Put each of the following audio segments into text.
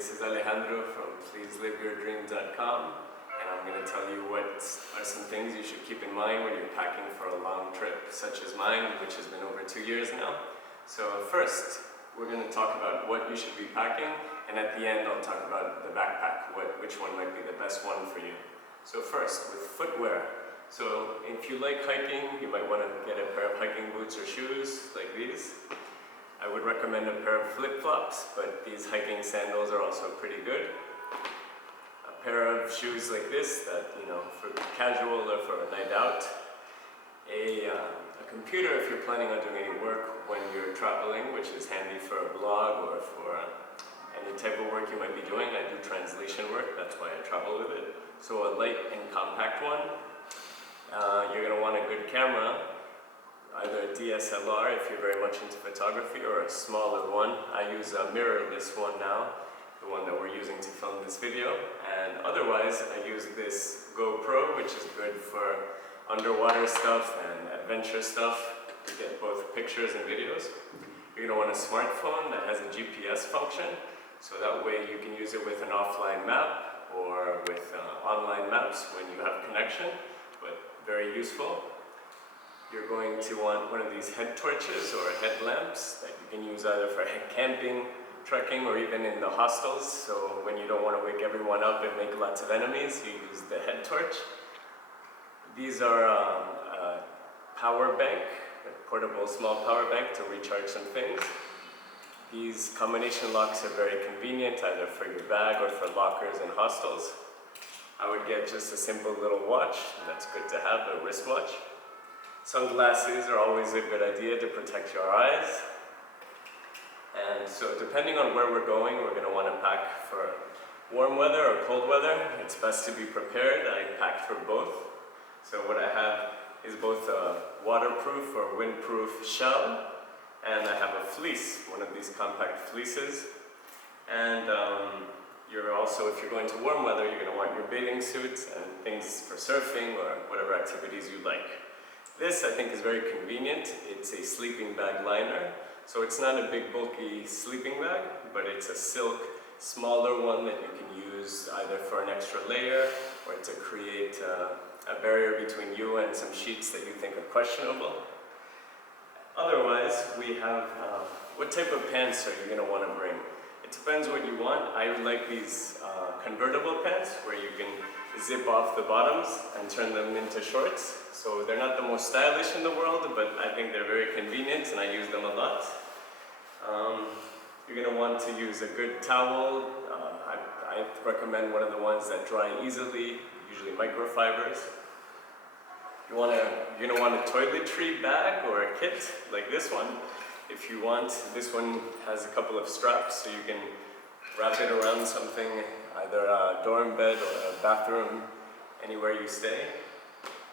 This is Alejandro from PleaseLiveYourDream.com, and I'm going to tell you what are some things you should keep in mind when you're packing for a long trip, such as mine, which has been over 2 years now. So first, we're going to talk about what you should be packing, and at the end I'll talk about the backpack, which one might be the best one for you. So first, with footwear. So if you like hiking, you might want to get a pair of hiking boots or shoes like these. I would recommend a pair of flip-flops, but these hiking sandals are also pretty good. A pair of shoes like this that, for casual or for a night out. A computer if you're planning on doing any work when you're traveling, which is handy for a blog or for any type of work you might be doing. I do translation work, that's why I travel with it. So a light and compact one. You're going to want a good camera. Either a DSLR if you're very much into photography, or a smaller one. I use a mirrorless one now, the one that we're using to film this video. And otherwise, I use this GoPro, which is good for underwater stuff and adventure stuff, to get both pictures and videos. You're going to want a smartphone that has a GPS function, so that way you can use it with an offline map or with online maps when you have connection, but very useful. You're going to want one of these head torches or headlamps that you can use either for camping, trekking, or even in the hostels. So when you don't want to wake everyone up and make lots of enemies, you use the head torch. These are a power bank, a portable small power bank to recharge some things. These combination locks are very convenient, either for your bag or for lockers in hostels. I would get just a simple little watch, that's good to have, a wristwatch. Sunglasses are always a good idea to protect your eyes. And so depending on where we're going, we're going to want to pack for warm weather or cold weather. It's best to be prepared. I packed for both. So what I have is both a waterproof or windproof shell, and I have a fleece, one of these compact fleeces. And you're also, if you're going to warm weather, you're going to want your bathing suits and things for surfing or whatever activities you like. This, I think, is very convenient. It's a sleeping bag liner. So it's not a big, bulky sleeping bag, but it's a silk, smaller one that you can use either for an extra layer or to create a barrier between you and some sheets that you think are questionable. Otherwise, we have, what type of pants are you going to want to bring? It depends what you want. I like these convertible pants where you can zip off the bottoms and turn them into shorts. So they're not the most stylish in the world, but I think they're very convenient and I use them a lot. You're going to want to use a good towel. I recommend one of the ones that dry easily, usually microfibers. You're going to want a toiletry bag or a kit like this one. If you want, this one has a couple of straps so you can wrap it around something, either a dorm bed or a bathroom, anywhere you stay.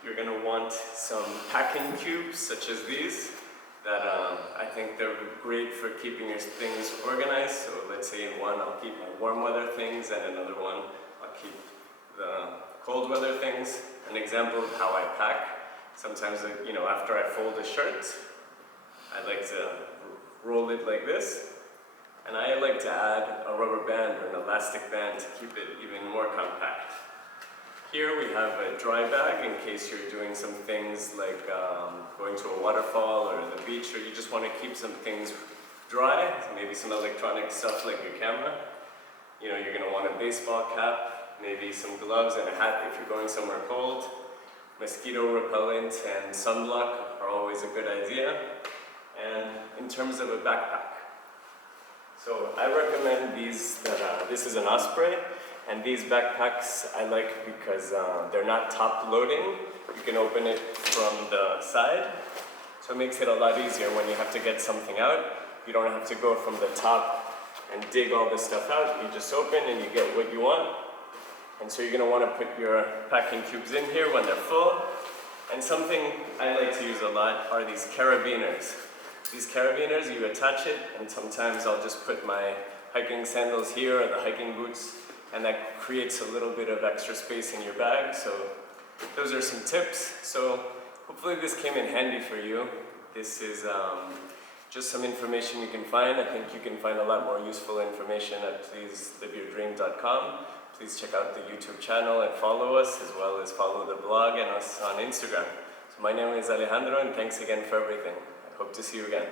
You're going to want some packing cubes such as these that I think they're great for keeping your things organized. So let's say in one I'll keep my warm weather things, and another one I'll keep the cold weather things. An example of how I pack. Sometimes, after I fold a shirt, I like to roll it like this. And I like to add a rubber band or an elastic band to keep it even more compact. Here we have a dry bag in case you're doing some things like going to a waterfall or the beach, or you just want to keep some things dry, maybe some electronic stuff like your camera. You're going to want a baseball cap, maybe some gloves and a hat if you're going somewhere cold. Mosquito repellent and sunblock are always a good idea. And in terms of a backpack, so I recommend these, this is an Osprey, and these backpacks I like because they're not top loading. You can open it from the side, so it makes it a lot easier when you have to get something out. You don't have to go from the top and dig all this stuff out. You just open and you get what you want. And so you're going to want to put your packing cubes in here when they're full. And something I like to use a lot are these carabiners. These carabiners, you attach it, and sometimes I'll just put my hiking sandals here or the hiking boots, and that creates a little bit of extra space in your bag. So those are some tips. So hopefully this came in handy for you. This is just some information you can find. I think you can find a lot more useful information at pleaseliveyourdream.com. Please check out the YouTube channel and follow us, as well as follow the blog and us on Instagram. So my name is Alejandro, and thanks again for everything. I hope to see you again.